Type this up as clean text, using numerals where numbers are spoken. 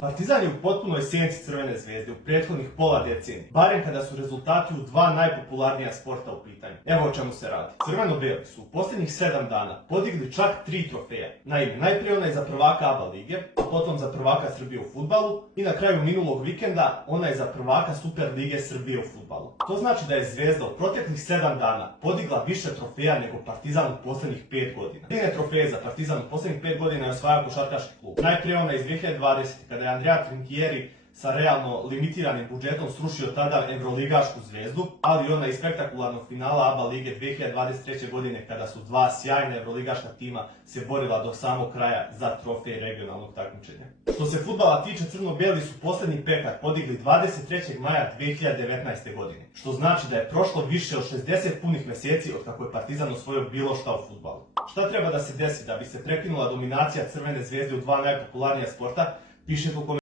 Partizan je u potpunoj senci Crvene zvezde u prethodnih pola decenije, barem kada su rezultati u dva najpopularnija sporta u pitanju. Evo o čemu se radi. Crveno-beli su u posljednjih 7 dana podigli čak 3 trofeja. Naime, najprije onaj za prvaka ABA lige, potom za prvaka Srbije u fudbalu i na kraju minulog vikenda onaj za prvaka Super lige Srbije u fudbalu. To znači da je Zvezda u proteklih 7 dana podigla više trofeja nego Partizan u posljednjih 5 godina. Jedine trofeje za Partizan u posljednjih 5 godina je osvajao košarkaški klub. Najprije onaj iz 2020. kada je Andrea Trinchieri sa realno limitiranim budžetom srušio tada Evroligašku Zvezdu, ali i ona iz spektakularnog finala ABA lige 2023. godine kada su dva sjajna evroligaška tima se borila do samog kraja za trofej regionalnog takmičenja. Što se fudbala tiče, crno-beli su posljednji pekar podigli 23. maja 2019. godine, što znači da je prošlo više od 60 punih mjeseci od kako je Partizan osvojio bilo šta u fudbalu. Šta treba da se desi da bi se prekinula dominacija Crvene zvezde u dva najpopularnija sporta? Pišite u komentarima.